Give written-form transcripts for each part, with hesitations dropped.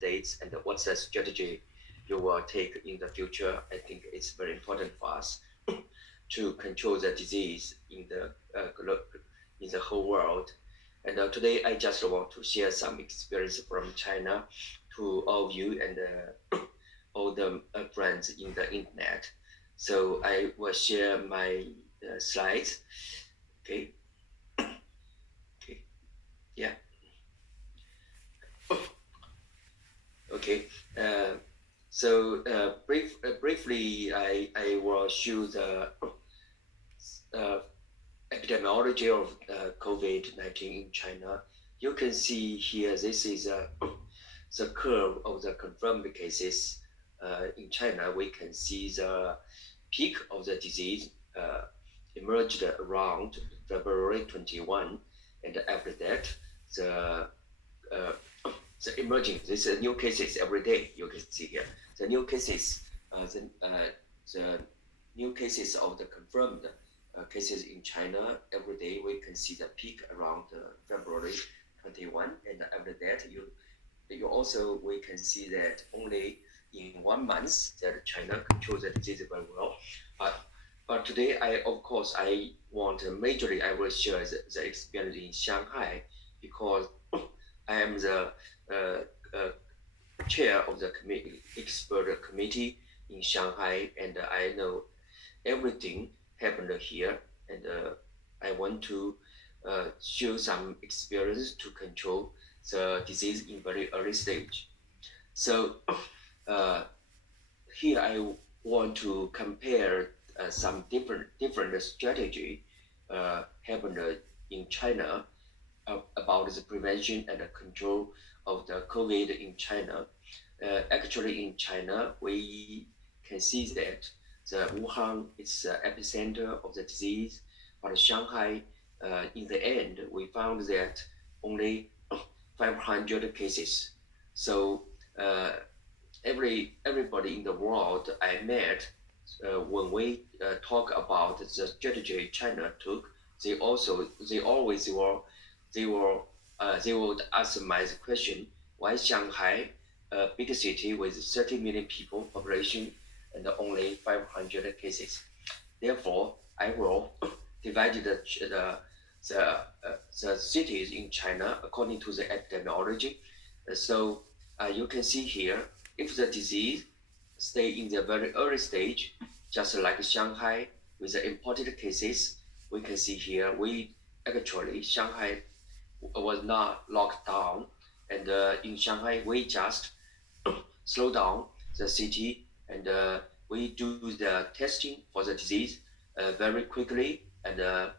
States and what's the strategy you will take in the future. I think it's very important for us to control the disease in the whole world. And today I just want to share some experience from China to all of you and all the friends in the internet. So I will share my slides. Okay. Okay. Yeah. Okay. Briefly, I will show the epidemiology of COVID-19 in China. You can see here, this is the curve of the confirmed cases in China. We can see the peak of the disease emerged around February 21, and after that, the emerging, these new cases every day. You can see here the new cases, the new cases of the confirmed cases in China every day. We can see the peak around February 21, and after that, we can see that only in 1 month that China controls the disease very well. But today, I want majorly I will share the experience in Shanghai, because I am the chair of the expert committee in Shanghai, and I know everything happened here, and I want to show some experience to control the disease in very early stage. So here I want to compare some different strategy happened in China about the prevention and the control of the COVID in China. Actually, in China, we can see that the Wuhan is the epicenter of the disease, but Shanghai, in the end, we found that only 500 cases. So everybody in the world I met, when we talk about the strategy China took, they would ask my question: why Shanghai, a big city with 30 million people population and only 500 cases? Therefore, I will divide the cities in China according to the epidemiology. So you can see here, if the disease stay in the very early stage, just like Shanghai with the imported cases, we can see here, Shanghai was not locked down, and in Shanghai we just slow down the city, and we do the testing for the disease very quickly and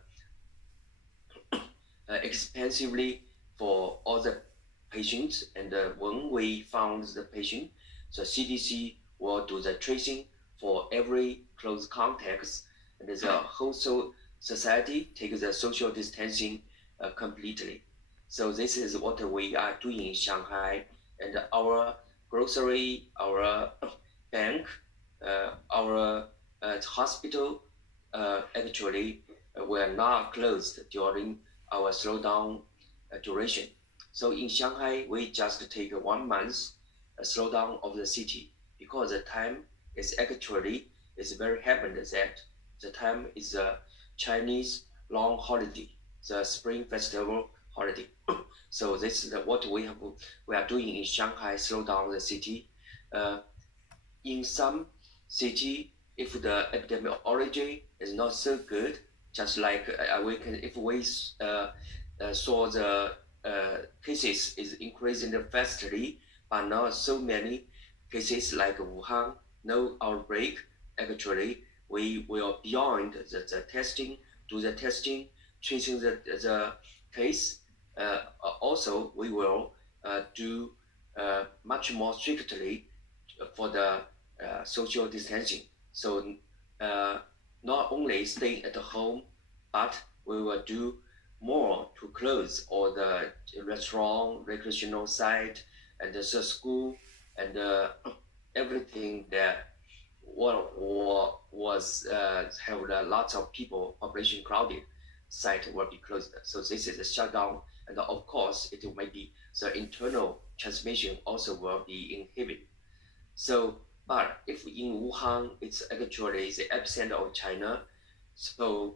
expensively for all the patients. And when we found the patient, the CDC will do the tracing for every close contacts, and the whole society takes the social distancing completely. So this is what we are doing in Shanghai, and our grocery, our bank, our hospital actually were not closed during our slowdown duration. So in Shanghai, we just take 1 month slowdown of the city, because the time is actually very happened that the time is a Chinese long holiday, the Spring Festival holiday. So this is what we are doing in Shanghai, slow down the city. In some city, if the epidemiology is not so good, just like if we saw the cases is increasing fastly, but not so many cases like Wuhan, no outbreak. Actually, we will beyond the testing, do the testing, tracing the case. Also, we will do much more strictly for the social distancing. So not only stay at home, but we will do more to close all the restaurant, recreational site, and the school, and everything that was have lots of people, population crowded site will be closed. So this is a shutdown and of course it might be the internal transmission also will be inhibited. So, but if in Wuhan, it's actually the epicenter of China, so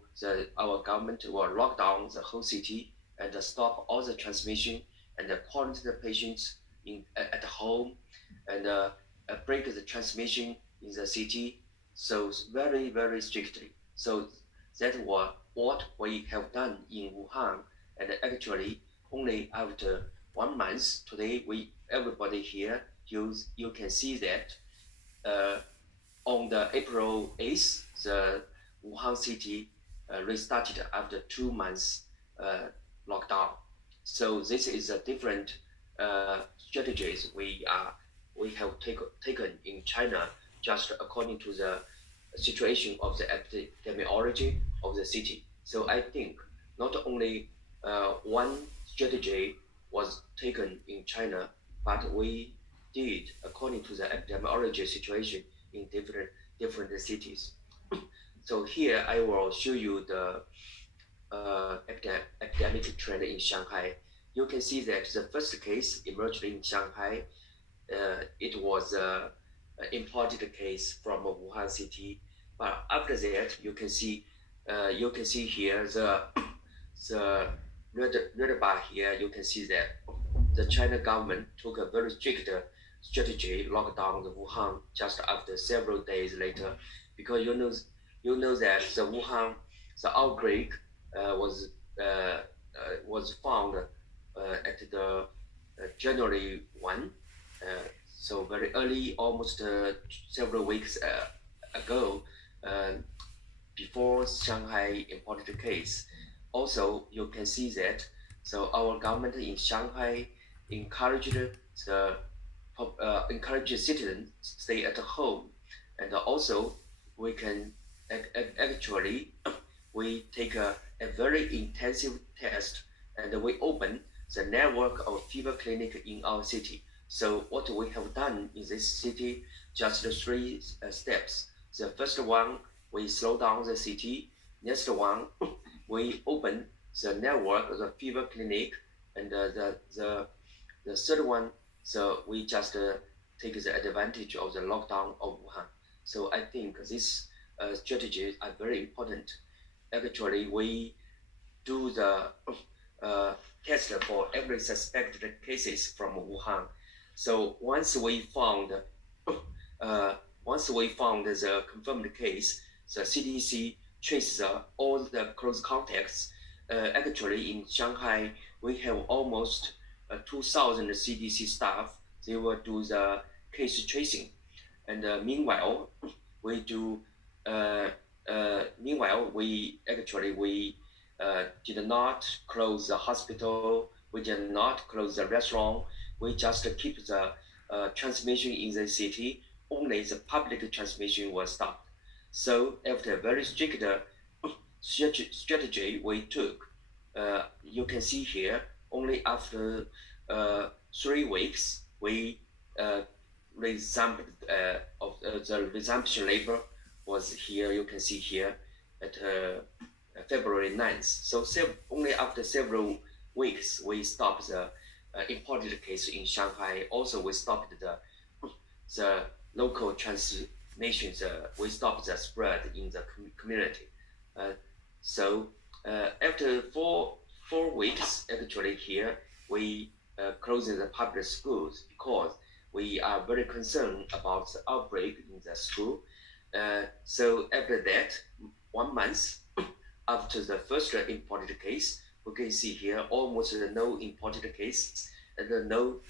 our government will lock down the whole city and stop all the transmission and quarantine the patients at home and break the transmission in the city. So very, very strictly. So that was what we have done in Wuhan. And actually, only after 1 month, today, everybody here, you can see that on the April 8th, the Wuhan city restarted after 2 months lockdown. So this is a different strategies we have taken in China, just according to the situation of the epidemiology of the city. So I think not only one strategy was taken in China, but we did according to the epidemiology situation in different cities. So here I will show you the epidemic trend in Shanghai. You can see that the first case emerged in Shanghai. It was an imported case from Wuhan city. But after that, you can see here the red bar here. You can see that the China government took a very strict strategy, locked down the Wuhan just after several days later, because you know that the Wuhan, the outbreak was found at the January 1, so very early, almost several weeks ago, before Shanghai imported case. Also, you can see that so our government in Shanghai encouraged citizens stay at home, and also we can actually we take a very intensive test, and we open the network of fever clinic in our city. So what we have done in this city, just 3 steps. The first one, we slow down the city. Next one, we open the network of the fever clinic, and the third one, so we just take the advantage of the lockdown of Wuhan. So I think these strategies are very important. Actually, we do the test for every suspected cases from Wuhan. So once we found the confirmed case, the CDC traces all the close contacts. Actually, in Shanghai, we have almost 2,000 CDC staff. They will do the case tracing, and meanwhile, we do. Meanwhile, we did not close the hospital. We did not close the restaurant. We just keep the transmission in the city. Only the public transmission was stopped. So after a very strict strategy we took, you can see here, only after 3 weeks, we resumed of the resumption labor was here. You can see here at February 9th. So only after several weeks, we stopped the imported case in Shanghai. Also, we stopped the local transmissions. We stopped the spread in the community. So after four weeks, actually here, we closing the public schools because we are very concerned about the outbreak in the school. So after that, 1 month after the first imported case, we can see here almost no imported cases and no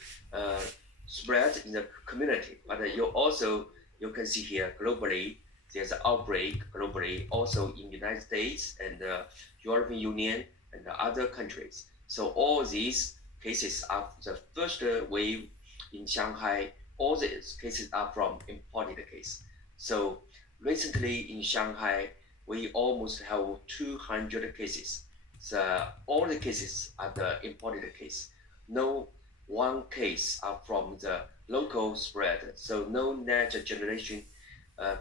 spread in the community. But you can see here globally, there's an outbreak globally, also in the United States and the European Union and other countries. So all these cases are the first wave in Shanghai. All these cases are from imported case. So recently in Shanghai, we almost have 200 cases. So all the cases are the imported case. No one case are from the local spread. So no natural generation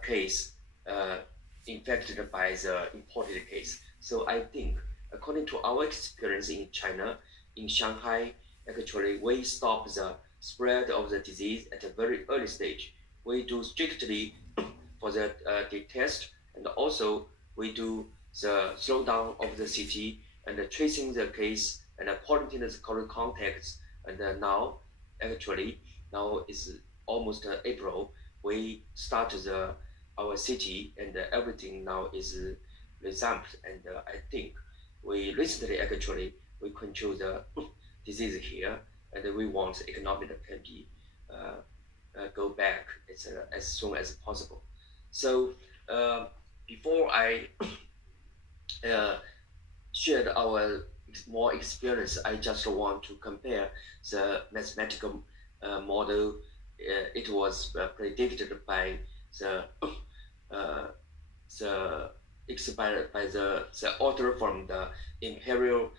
case infected by the imported case. So I think, according to our experience in China, in Shanghai, actually we stop the spread of the disease at a very early stage. We do strictly for the test, and also we do the slowdown of the city and tracing the case and quarantine the current contacts. And now is almost April. We start our city and everything now is resumed. And I think we recently we control the disease here, and we want economic can be go back as soon as possible. So before I shared our more experience, I just want to compare the mathematical model. It was predicted by the author from the Imperial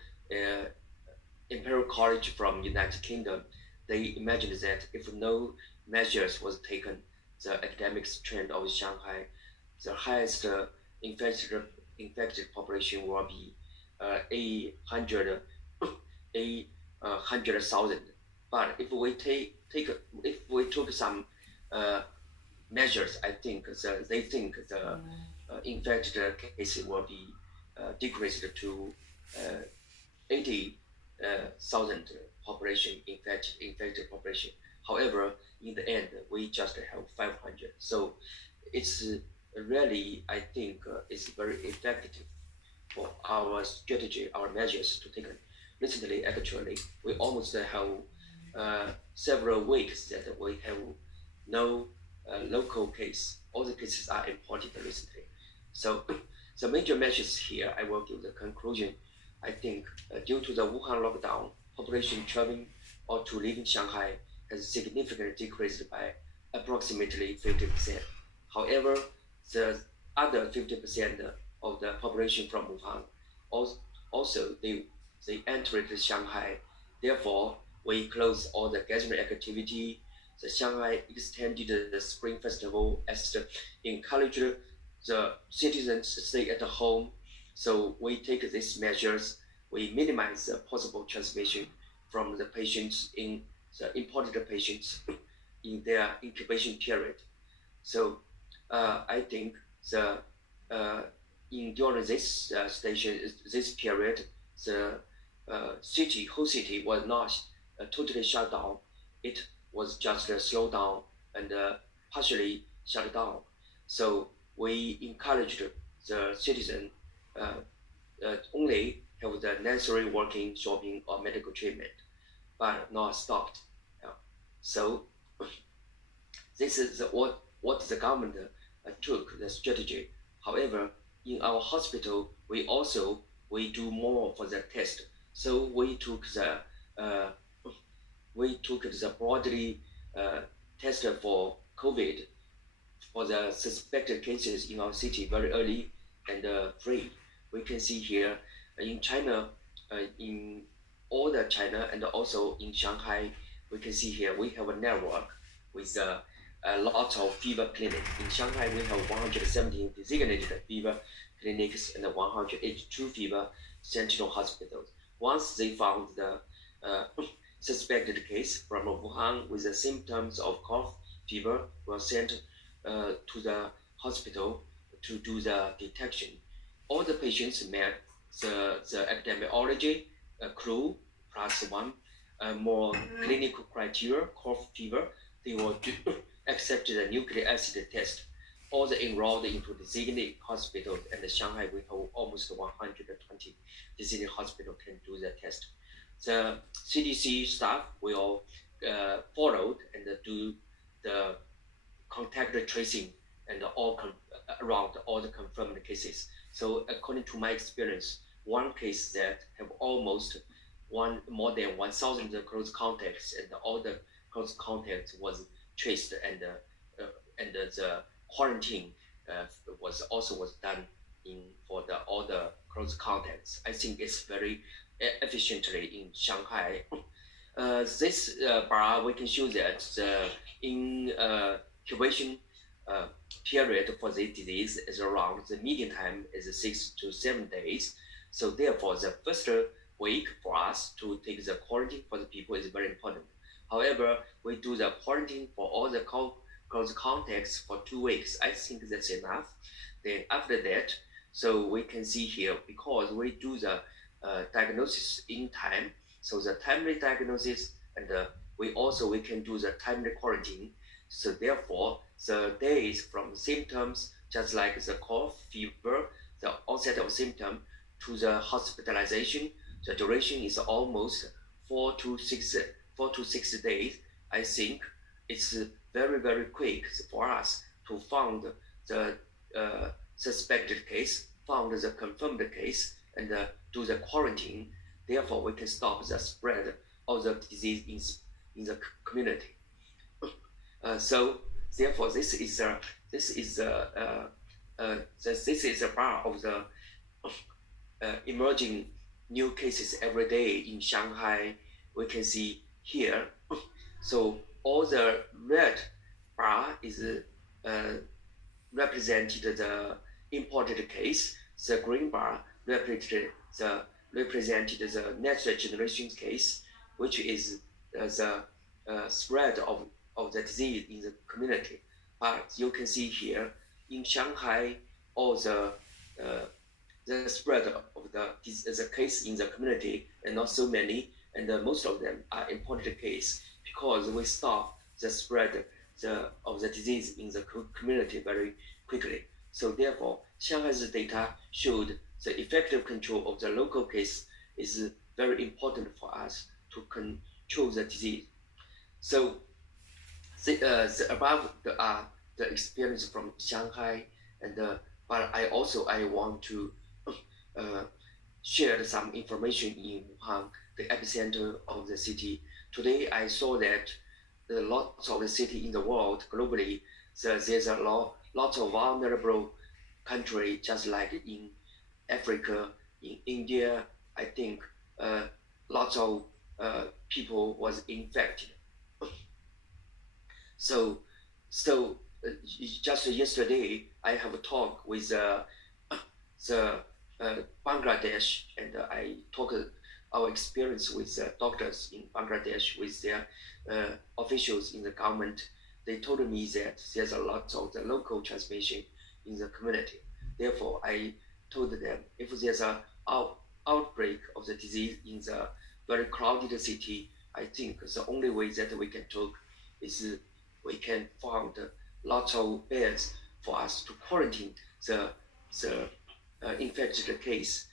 College from United Kingdom. They imagined that if no measures was taken, the epidemic trend of Shanghai, the highest infected population will be 100,000. But if we took some measures, I think they think the infected cases will be decreased to 80,000 population infected population. However, in the end, we just have 500. So it's really, I think, it's very effective for our strategy, our measures to take. Recently, actually, we almost have several weeks that we have no local case. All the cases are imported recently. So the major measures here, I will give the conclusion. I think due to the Wuhan lockdown, population traveling or to live in Shanghai has significantly decreased by approximately 50%. However, the other 50% of the population from Wuhan also they entered Shanghai. Therefore, we closed all the gathering activity. The Shanghai extended the Spring Festival as encouraged the citizens to stay at home. So we take these measures. We minimize the possible transmission from the patients in the imported patients in their incubation period. So I think during this this period, the whole city was not totally shut down. It was just a slowdown and partially shut down. So we encouraged the citizen only have the necessary working, shopping, or medical treatment, but not stopped. So this is what the government took the strategy. However, in our hospital, we do more for the test. So we took the broadly test for COVID for the suspected cases in our city very early and free. We can see here in China, in all the China and also in Shanghai, we can see here we have a network with a lot of fever clinics. In Shanghai, we have 117 designated fever clinics and 182 fever sentinel hospitals. Once they found the suspected case from Wuhan with the symptoms of cough, fever, were sent to the hospital to do the detection. All the patients met the epidemiology clue +1 more clinical criteria, cough, fever. They will accept the nucleic acid test. All the enrolled into the designated hospitals, and the Shanghai we have almost 120 designated hospitals can do the test. The CDC staff will follow and do the contact tracing and around all the confirmed cases. So according to my experience, one case that have almost more than 1,000 close contacts, and all the close contacts was traced, and the quarantine was done for all the close contacts. I think it's very efficiently in Shanghai. This bar we can show that the incubation period for this disease is around, the median time is 6 to 7 days. So therefore, the first week for us to take the quarantine for the people is very important. However, we do the quarantine for all the close contacts for 2 weeks. I think that's enough. Then after that, so we can see here, because we do the diagnosis in time, so the timely diagnosis, and we can do the timely quarantine. So therefore, the days from symptoms, just like the cough, fever, the onset of symptom, to the hospitalization, the duration is almost 4 to 6 days. I think it's very, very quick for us to find the suspected case, found the confirmed case, and do the quarantine. Therefore, we can stop the spread of the disease in the community. So therefore, this is a part of the emerging new cases every day in Shanghai. We can see here. So all the red bar is represented the imported case. The green bar represented the next generation case, which is the spread of the disease in the community. But you can see here in Shanghai, all the spread of the case in the community and not so many, and most of them are imported case, because we stop the spread of the disease in the community very quickly. So therefore, Shanghai's data showed the effective control of the local case is very important for us to control the disease. So the above the experience from Shanghai, and but I want to share some information in Wuhan, the epicenter of the city. Today I saw that lots of the city in the world globally, there's a lot of vulnerable country, just like in Africa, in India. I think lots of people was infected. So just yesterday, I have a talk with the Bangladesh, and I talked our experience with doctors in Bangladesh, with their officials in the government. They told me that there's a lot of the local transmission in the community. Therefore, I told them, if there's an outbreak of the disease in the very crowded city, I think the only way that we can talk is we can find lots of beds for us to quarantine the infected case.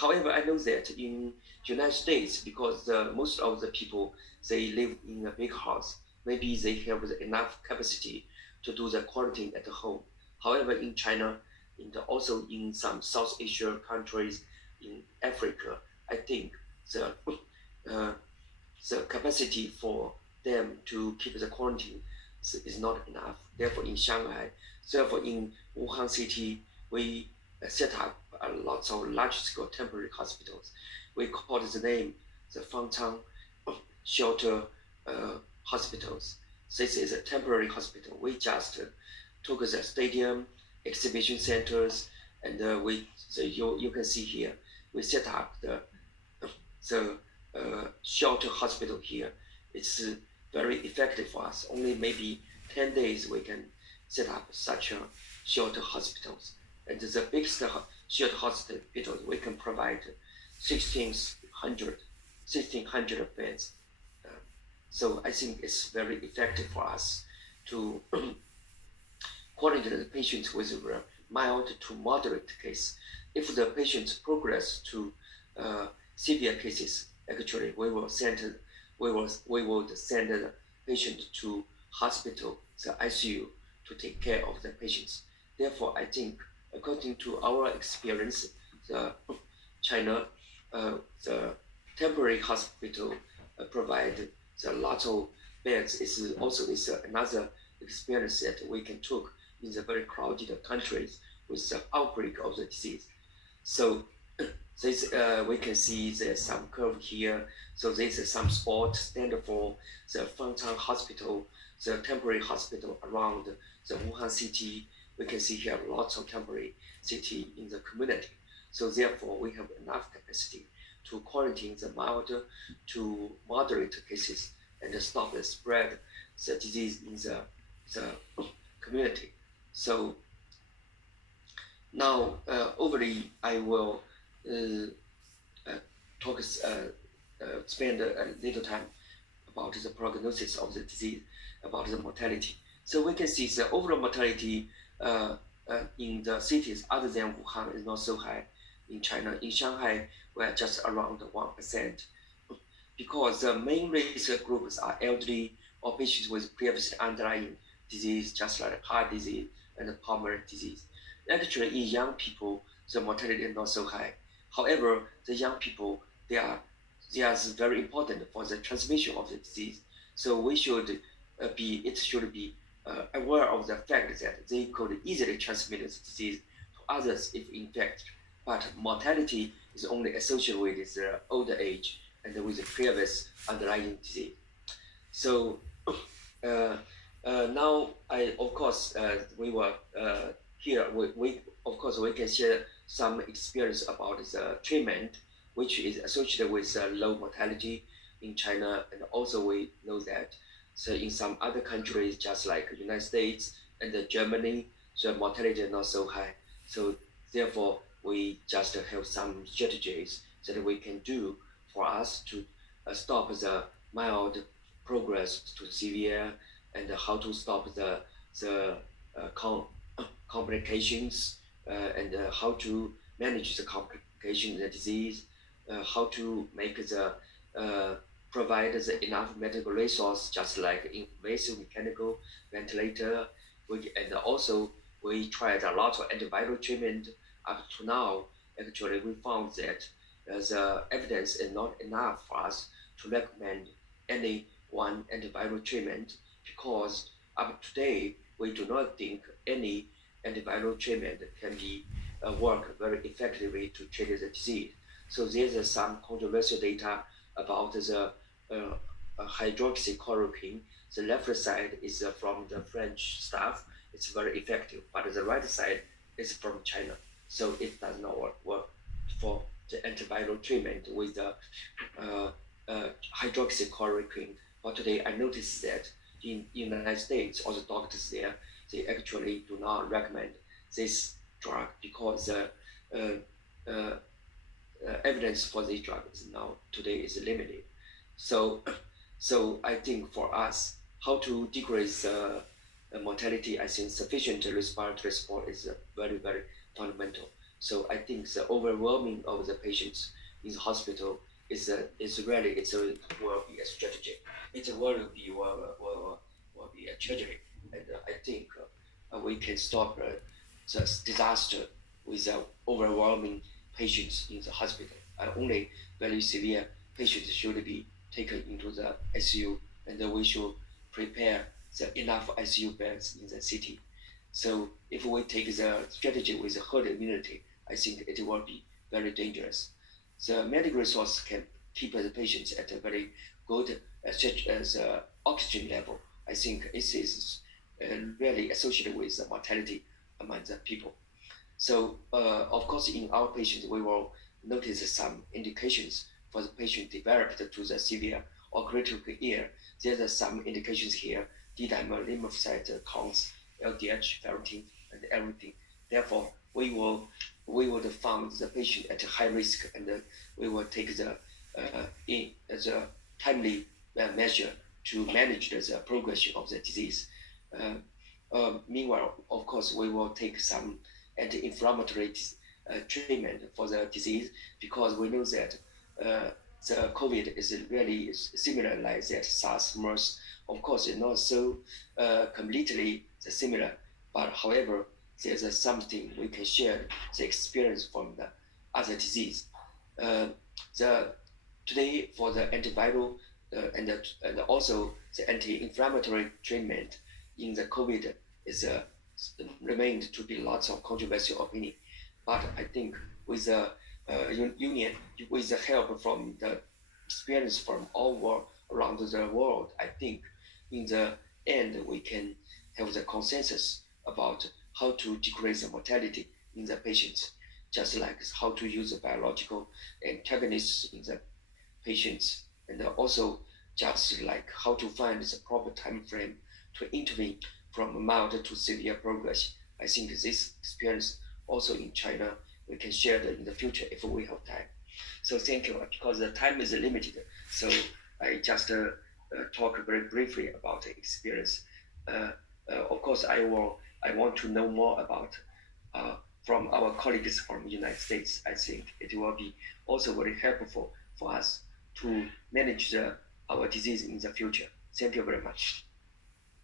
However, I know that in United States, because most of the people, they live in a big house, maybe they have enough capacity to do the quarantine at home. However, in China, also in some South Asia countries, in Africa, I think the capacity for them to keep the quarantine is not enough. Therefore, in Shanghai, in Wuhan city, we set up lots of large-scale temporary hospitals. We call the name the Fangchang Shelter Hospitals. This is a temporary hospital. We just took the stadium, exhibition centers, and you can see here, we set up the shelter hospital here. It's very effective for us. Only maybe 10 days we can set up such shelter hospitals. And the biggest shelter hospitals, we can provide 1,600 beds. So I think it's very effective for us to quarantine the patients with a mild to moderate case. If the patients progress to severe cases, actually we will send the patient to hospital, the ICU, to take care of the patients. Therefore, I think according to our experience, China, the temporary hospital provide a lot of beds. Is another experience that we can take in the very crowded countries with the outbreak of the disease. So this we can see there's some curve here. So this is some spot stand for the Fangchang Hospital, the temporary hospital around the Wuhan city. We can see here lots of temporary city in the community. So therefore, we have enough capacity to quarantine the mild to moderate cases and stop the spread the disease in the community. So now overly I will spend a little time about the prognosis of the disease, about the mortality. So we can see the overall mortality in the cities other than Wuhan is not so high in China. In Shanghai, we are just around 1%, because the main risk groups are elderly or patients with previous underlying disease, just like heart disease and pulmonary disease. Actually, in young people, the mortality is not so high. However, the young people, they are very important for the transmission of the disease. So we should be aware of the fact that they could easily transmit the disease to others if infected. But mortality is only associated with the older age and with the previous underlying disease. So now we were here. We can share some experience about the treatment, which is associated with low mortality in China, and also we know that so in some other countries, just like the United States and Germany, the mortality is not so high. So therefore, we just have some strategies that we can do for us to stop the mild progress to severe, and how to stop the complications, and how to manage the complications of the disease, how to make provide enough medical resource, just like invasive mechanical ventilator. And also we tried a lot of antiviral treatment. Up to now, actually, we found that the evidence is not enough for us to recommend any one antiviral treatment, because up to today, we do not think any antiviral treatment can be work very effectively to treat the disease. So there's some controversial data about the hydroxychloroquine. The left side is from the French staff. It's very effective, but the right side is from China. So it does not work for the antiviral treatment with the hydroxychloroquine. But today I noticed that in the United States, all the doctors there, they actually do not recommend this drug, because the evidence for this drug is now today is limited. So I think for us, how to decrease mortality, I think sufficient respiratory support is very, very fundamental. So I think the overwhelming of the patients in the hospital will be a strategy. It will be a tragedy, and I think we can stop the disaster with the overwhelming patients in the hospital. Only very severe patients should be taken into the ICU, and we should prepare enough ICU beds in the city. So if we take the strategy with the herd immunity, I think it will be very dangerous. The medical resource can keep the patients at a very good, such as oxygen level. I think it is really associated with the mortality among the people. So of course, in our patients, we will notice some indications for the patient developed to the severe or critical ill. There are some indications here: D-dimer, lymphocyte counts, LDH, ferritin, and everything. Therefore, we would find the patient at high risk, and we will take the timely measure to manage the progression of the disease. Meanwhile, of course, we will take some anti-inflammatory treatment for the disease, because we know that the COVID is really similar like that SARS, MERS. Of course, it's not so completely similar, but however, there's something we can share the experience from the other disease. Today for the antiviral and also the anti-inflammatory treatment in the COVID is remained to be lots of controversial opinion. But I think with the union, with the help from the experience from all around the world, I think in the end we can have the consensus about how to decrease the mortality in the patients. just like how to use the biological antagonists in the patients, and also just like how to find the proper time frame to intervene from mild to severe progress. I think this experience also in China, we can share in the future if we have time. So thank you, because the time is limited. So I just talk very briefly about the experience. Of course, I want to know more about from our colleagues from the United States. I think it will be also very helpful for us to manage our disease in the future. Thank you very much.